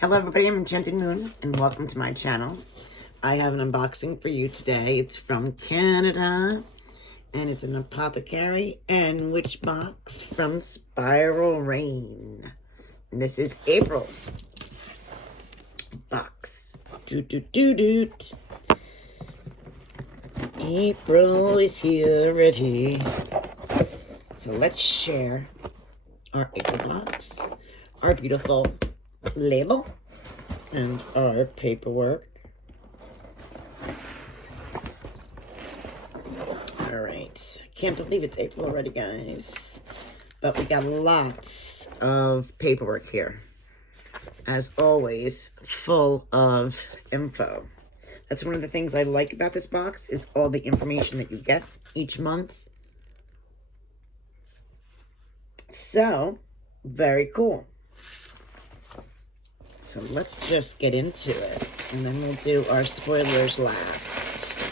Hello everybody, I'm Enchanted Moon and welcome to my channel. I have an unboxing for you today. It's from Canada and it's an Apothecary and Witch box from Spiral Rain. And this is April's box. Doot doot doot doot. April is here already. So let's share our April box, our beautiful label, and our paperwork. All right, I can't believe it's April already, guys. But we got lots of paperwork here. As always, full of info. That's one of the things I like about this box, is all the information that you get each month. So, very cool. So let's just get into it, and then we'll do our spoilers last.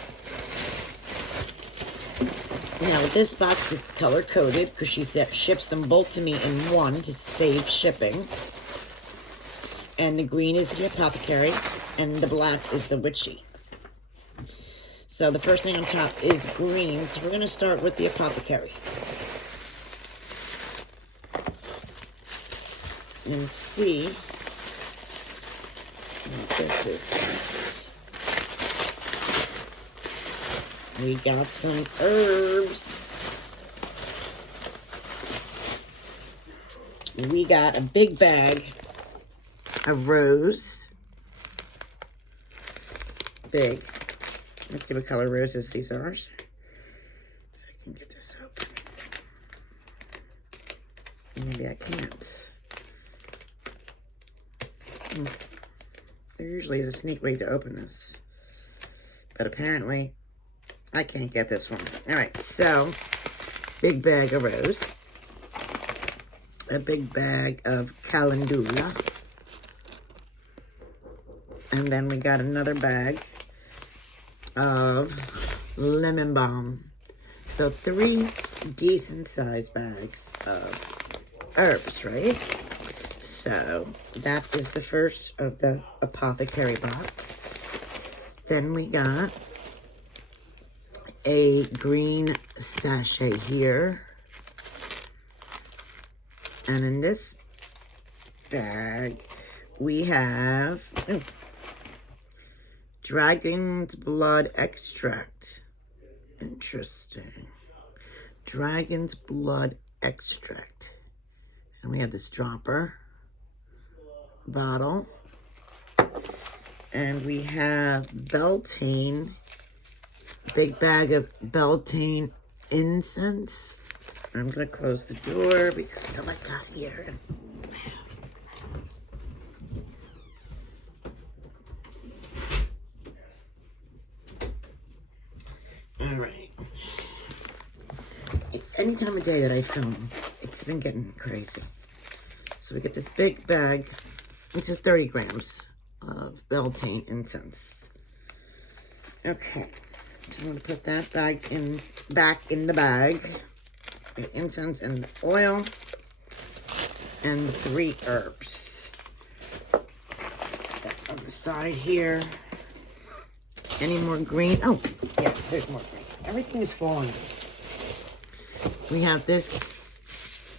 Now with this box, it's color-coded because she ships them both to me in one to save shipping. And the green is the Apothecary, and the black is the Witchy. So the first thing on top is green, so we're going to start with the Apothecary. And see what this is. We got some herbs. We got a big bag of rose. Big. Let's see what color roses these are. If I can get this open. Maybe I can't. There usually is a sneak way to open this, but apparently I can't get this one. All right, so big bag of rose, a big bag of calendula, and then we got another bag of lemon balm. So 3 decent sized bags of herbs, right? So that is the first of the Apothecary box. Then we got a green sachet here. And in this bag, we have dragon's blood extract. Interesting. Dragon's blood extract. And we have this dropper bottle, and we have Beltane, big bag of Beltane incense. I'm gonna close the door because someone got here. All right. Any time of day that I film, it's been getting crazy. So we get this big bag. It says 30 grams of Beltane incense. Okay, so I'm going to put that back in the bag. The incense and the oil and the 3 herbs. That on the side here. Any more green? Oh, yes, there's more green. Everything is falling. We have this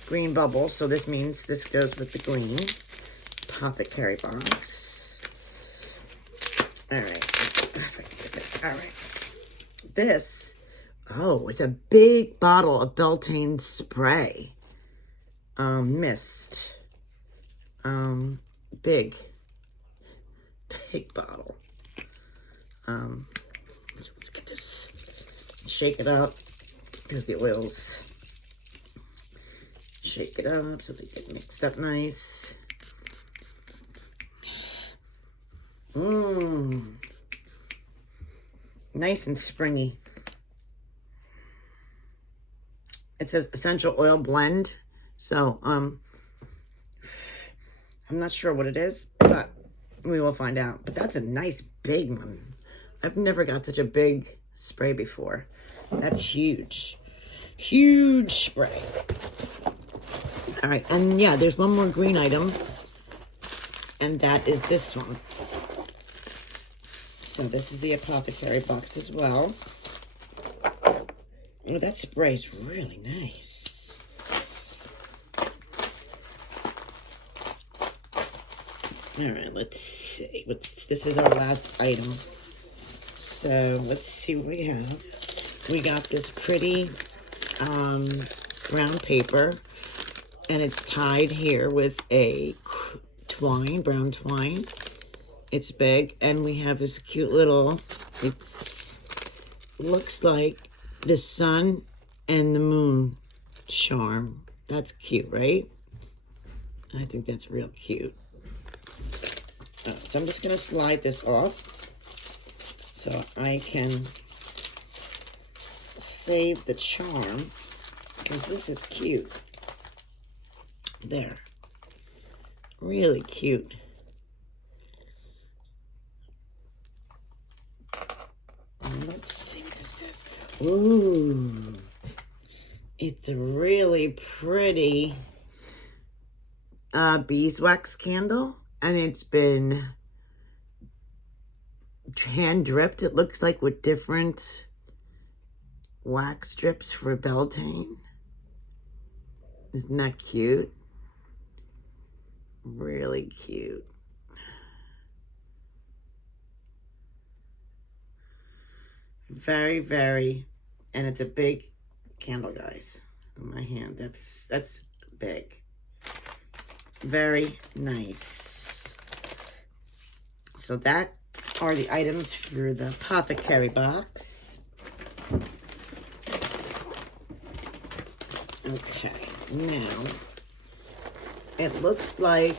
green bubble, so this means this goes with the green Apothecary box. All right. All right. This, it's a big bottle of Beltane spray. Mist. Big bottle. Let's get this. Shake it up because the oils. Shake it up so they get mixed up nice. Nice and springy. It says essential oil blend. So, I'm not sure what it is, but we will find out. But that's a nice big one. I've never got such a big spray before. That's huge. Huge spray. All right, and yeah, there's one more green item. And that is this one. So this is the Apothecary box as well. Oh, that spray is really nice. All right, let's see. This is our last item. So let's see what we have. We got this pretty brown paper, and it's tied here with a twine, brown twine. It's big, and we have this cute little, looks like the sun and the moon charm. That's cute, right? I think that's real cute. So I'm just going to slide this off so I can save the charm, because this is cute. There. Really cute. And let's see what this is. Ooh. It's a really pretty beeswax candle. And it's been hand dripped, it looks like, with different wax strips for Beltane. Isn't that cute? Really cute. Very, very, and it's a big candle, guys. In my hand, that's big. Very nice. So that are the items for the Apothecary box. Okay, now it looks like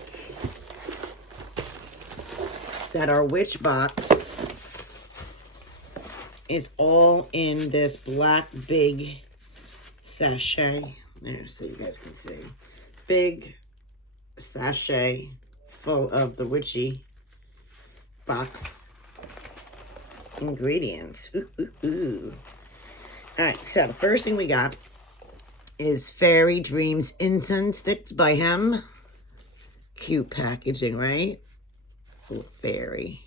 that our witch box is all in this black big sachet. There, so you guys can see. Big sachet full of the Witchy box ingredients. Ooh, ooh, ooh. All right, so the first thing we got is Fairy Dreams Incense Sticks by Hem. Cute packaging, right? Oh, fairy.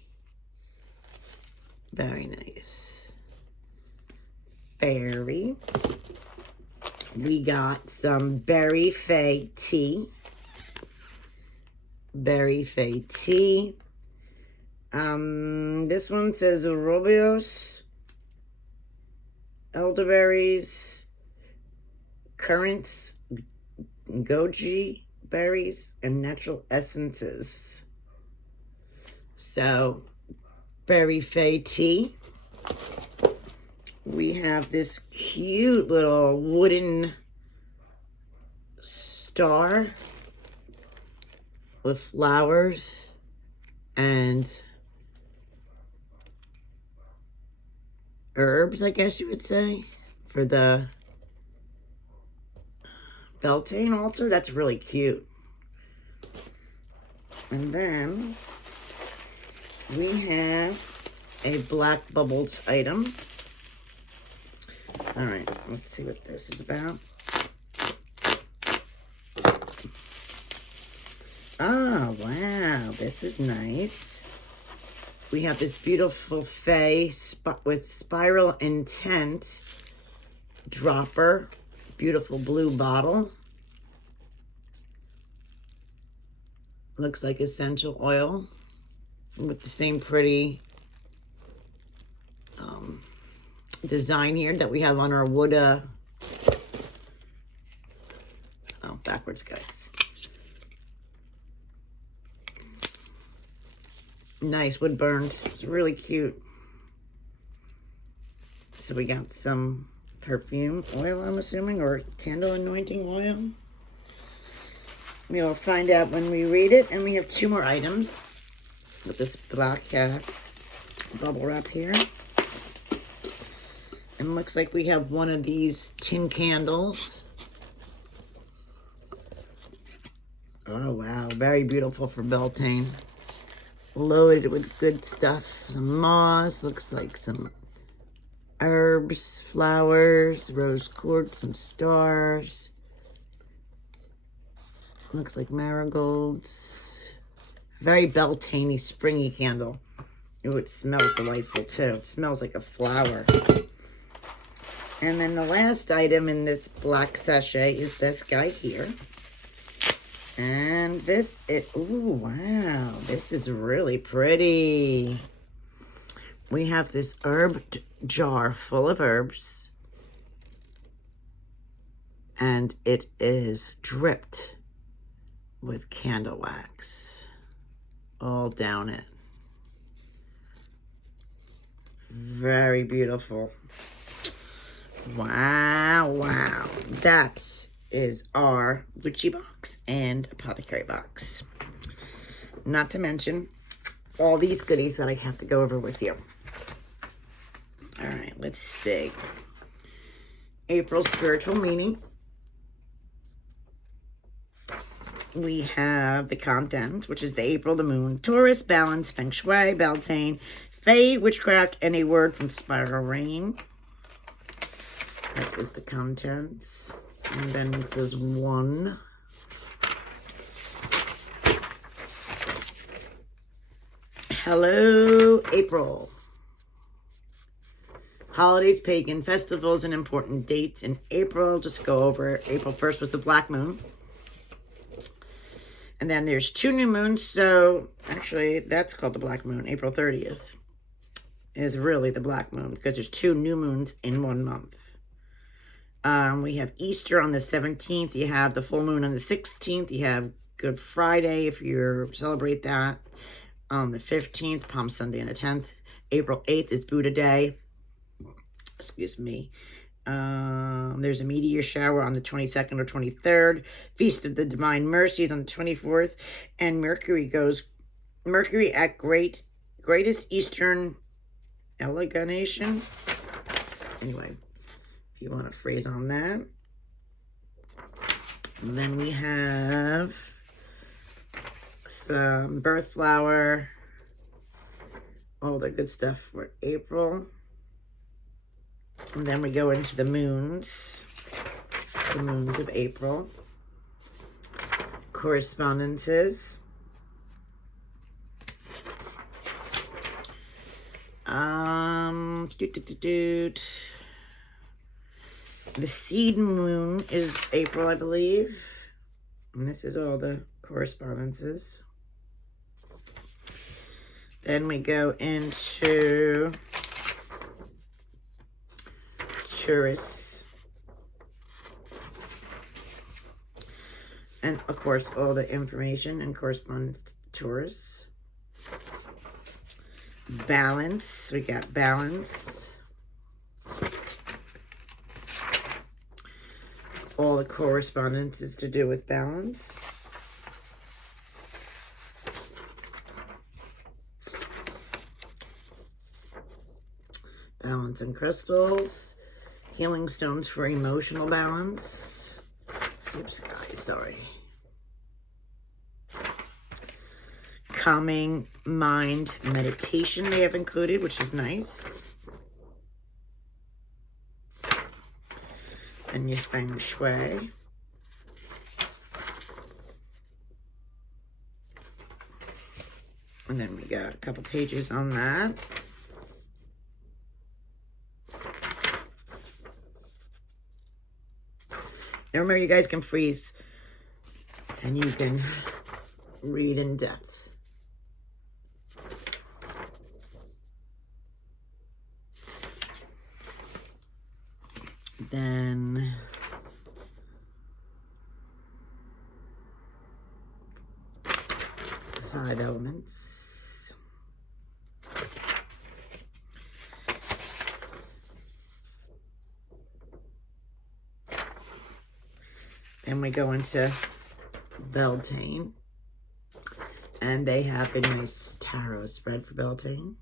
Very nice. Fairy. We got some Berry Fae tea. Berry Fae tea. This one says Robios, elderberries, currants, goji berries, and natural essences. So, Berry Fae tea. We have this cute little wooden star with flowers and herbs, I guess you would say, for the Beltane altar. That's really cute. And then we have a black bubbles item. All right, let's see what this is about. Oh, wow, this is nice. We have this beautiful Fae with Spiral Intent dropper. Beautiful blue bottle. Looks like essential oil with the same pretty design here that we have on our wood. Oh, backwards, guys. Nice wood burns. It's really cute. So we got some perfume oil, I'm assuming, or candle anointing oil. We will find out when we read it. And we have two more items with this black bubble wrap here. And looks like we have one of these tin candles. Oh, wow. Very beautiful for Beltane. Loaded with good stuff. Some moss, looks like some herbs, flowers, rose quartz, some stars. Looks like marigolds. Very Beltane-y, springy candle. Ooh, it smells delightful too. It smells like a flower. And then the last item in this black sachet is this guy here. And this is, ooh, wow, this is really pretty. We have this herb jar full of herbs. And it is dripped with candle wax all down it. Very beautiful. Wow, wow. That is our Witchy box and Apothecary box. Not to mention all these goodies that I have to go over with you. All right, let's see. April spiritual meaning. We have the contents, which is the April, the moon, Taurus, balance, feng shui, Beltane, fae, witchcraft, and a word from Spiral Rain. That is the contents. And then it says 1. Hello, April. Holidays, pagan festivals, and important dates in April. Just go over. April 1st was the black moon. And then there's 2 new moons. So actually, that's called the black moon. April 30th is really the black moon because there's 2 new moons in 1 month. We have Easter on the 17th. You have the full moon on the 16th. You have Good Friday if you celebrate that. On the 15th, Palm Sunday on the 10th. April 8th is Buddha Day. Excuse me. There's a meteor shower on the 22nd or 23rd. Feast of the Divine Mercies on the 24th. And Mercury at Greatest Eastern Elegation. Anyway, if you want a phrase on that. And then we have some birth flower. All the good stuff for April. And then we go into the moons. The moons of April. Correspondences. The seed moon is April, I believe. And this is all the correspondences. Then we go into Taurus. And of course, all the information and correspondence to Taurus. Balance. We got balance. All the correspondence is to do with balance. Balance and crystals. Healing stones for emotional balance. Oops, guys, sorry. Calming mind meditation they have included, which is nice. And your feng shui. And then we got a couple pages on that. Now remember, you guys can freeze and you can read in depth. Then five elements. And we go into Beltane. And they have a nice tarot spread for Beltane.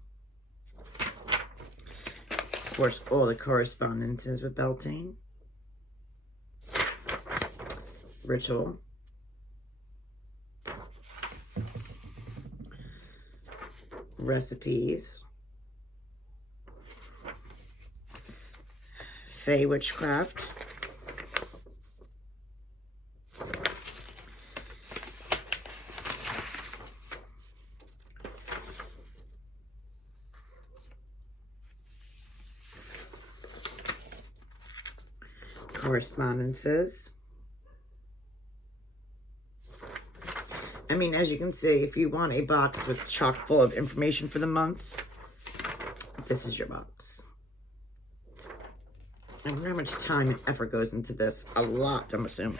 Of course, all the correspondences with Beltane. Ritual. Recipes. Fae witchcraft. correspondences. I mean, as you can see, if you want a box with chock full of information for the month, this is your box. I wonder how much time and effort goes into this. A lot, I'm assuming.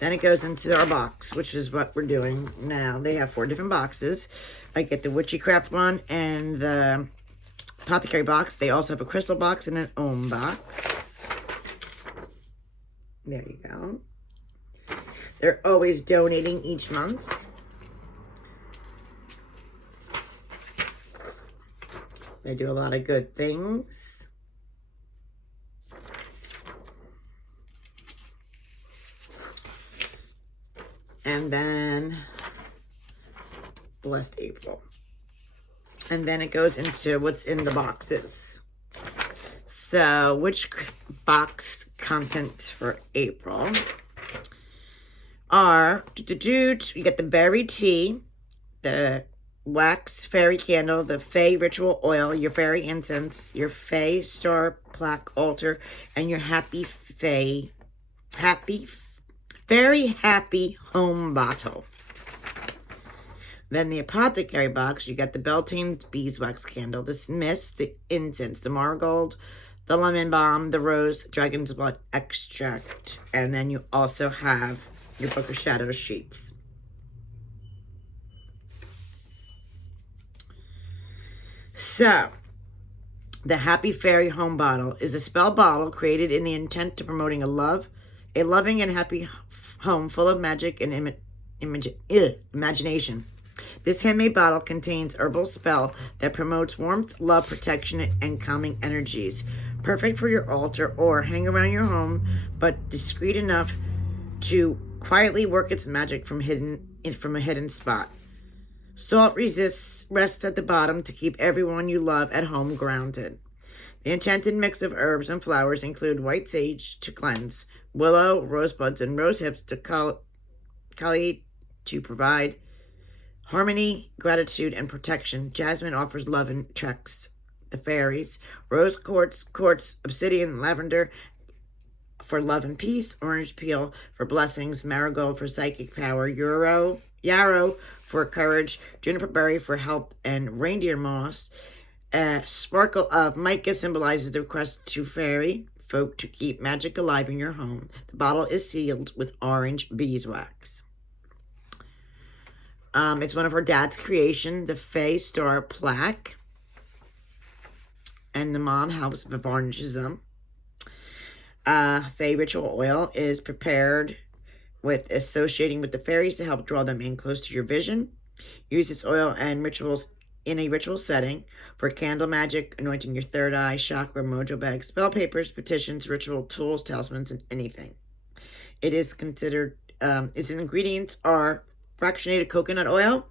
Then it goes into our box, which is what we're doing now. They have 4 different boxes. I get the Witchy Craft one and the Apothecary box. They also have a crystal box and an Ohm box. There you go. They're always donating each month. They do a lot of good things. And then Blessed April. And then it goes into what's in the boxes. So, which box content for April are, you get the berry tea, the wax fairy candle, the Fae ritual oil, your fairy incense, your Fae star plaque altar, and your very happy home bottle. Then the Apothecary box, you got the Beltane's beeswax candle, the mist, the incense, the marigold, the lemon balm, the rose, dragon's blood extract, and then you also have your Book of Shadows sheets. So, the Happy Fairy Home Bottle is a spell bottle created in the intent to promoting a loving and happy home full of magic and imagination. This handmade bottle contains herbal spell that promotes warmth, love, protection, and calming energies. Perfect for your altar or hang around your home, but discreet enough to quietly work its magic from a hidden spot. Salt rests at the bottom to keep everyone you love at home grounded. The intended mix of herbs and flowers include white sage to cleanse, willow, rosebuds, and rose hips to to provide harmony, gratitude, and protection. Jasmine offers love and attracts the fairies. Rose quartz, obsidian, lavender for love and peace, orange peel for blessings, marigold for psychic power, yarrow for courage, juniper berry for help, and reindeer moss. A sparkle of mica symbolizes the request to fairy folk to keep magic alive in your home. The bottle is sealed with orange beeswax. It's one of her dad's creation, the Fae Star plaque. And the mom helps varnishes them. Fae ritual oil is prepared with associating with the fairies to help draw them in close to your vision. Use this oil and rituals in a ritual setting for candle magic, anointing your third eye, chakra, mojo bag, spell papers, petitions, ritual tools, talismans, and anything. It is considered, its ingredients are fractionated coconut oil,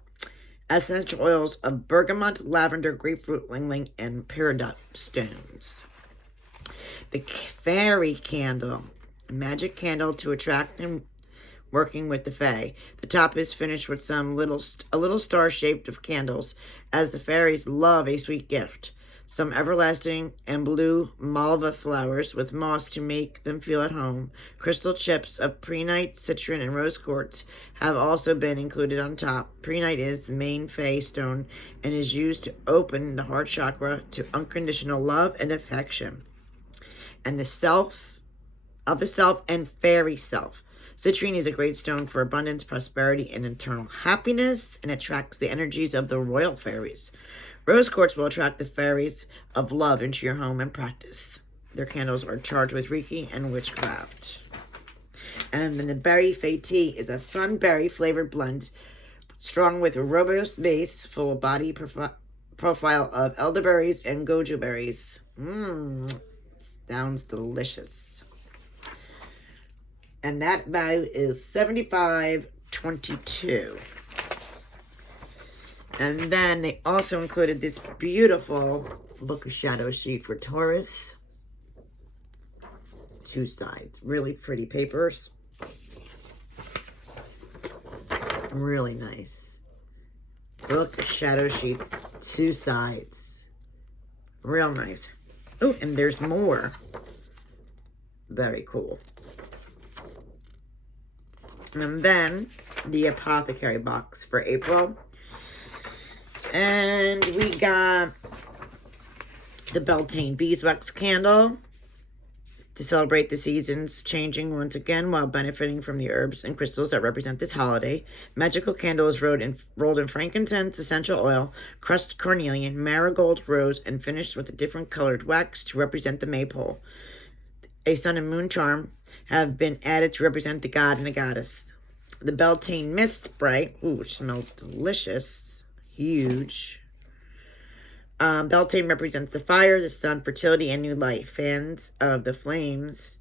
essential oils of bergamot, lavender, grapefruit, ling-ling, and peridot stones. The fairy candle, a magic candle to attract and working with the Fae. The top is finished with a little star shaped of candles, as the fairies love a sweet gift. Some everlasting and blue malva flowers with moss to make them feel at home. Crystal chips of prehnite, citron, and rose quartz have also been included on top. Prehnite is the main Fae stone and is used to open the heart chakra to unconditional love and affection. And the self and fairy self. Citrine is a great stone for abundance, prosperity, and internal happiness, and attracts the energies of the royal fairies. Rose quartz will attract the fairies of love into your home and practice. Their candles are charged with Reiki and witchcraft. And then the berry Fae tea is a fun berry flavored blend, strong with a robust base, full body profile of elderberries and goji berries. Sounds delicious. And that value is $75.22. And then they also included this beautiful Book of Shadows sheet for Taurus. 2 sides. Really pretty papers. Really nice. Book of Shadows sheets. 2 sides. Real nice. Oh, and there's more. Very cool. And then the Apothecary box for April. And we got the Beltane Beeswax candle to celebrate the seasons changing once again while benefiting from the herbs and crystals that represent this holiday. Magical candle is rolled in frankincense, essential oil, crushed cornelian, marigold, rose, and finished with a different colored wax to represent the maypole. A sun and moon charm have been added to represent the god and the goddess. The Beltane Mist Spray, ooh, which smells delicious, huge. Beltane represents the fire, the sun, fertility, and new life. Fans of the flames.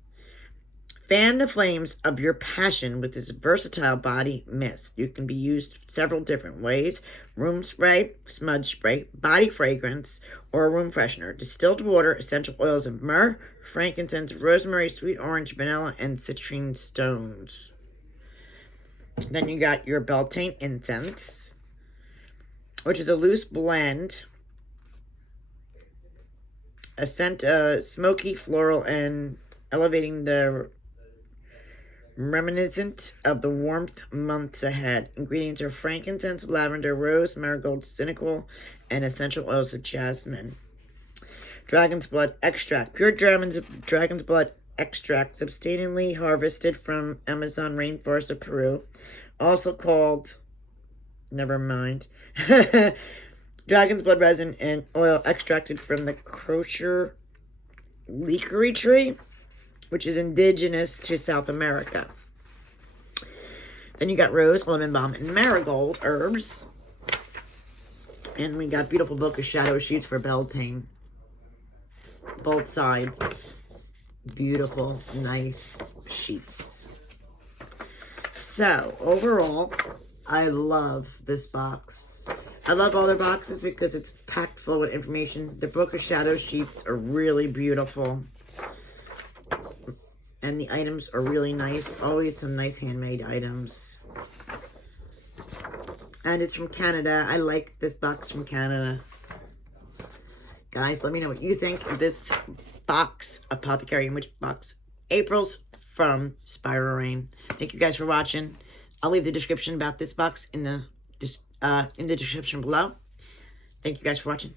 Fan the flames of your passion with this versatile body mist. You can be used several different ways. Room spray, smudge spray, body fragrance, or a room freshener. Distilled water, essential oils of myrrh, frankincense, rosemary, sweet orange, vanilla, and citrine stones. Then you got your Beltane incense, which is a loose blend. A scent, smoky, floral, and elevating the reminiscent of the warmth months ahead. Ingredients are frankincense, lavender, rose, marigold, cynical, and essential oils of jasmine. Dragon's blood extract. Pure dragon's blood extract, substantially harvested from Amazon rainforest of Peru. Also called, never mind, dragon's blood resin and oil extracted from the Crochet leakery tree, which is indigenous to South America. Then you got rose, lemon balm, and marigold herbs. And we got beautiful book of shadow sheets for Beltane. Both sides. Beautiful, nice sheets. So, overall, I love this box. I love all their boxes because it's packed full with information. The book of shadow sheets are really beautiful. And the items are really nice. Always some nice handmade items. And it's from Canada. I like this box from Canada. Guys, let me know what you think of this box, Apothecary and Witchy box. April's from Spiral Rain. Thank you guys for watching. I'll leave the description about this box in the description below. Thank you guys for watching.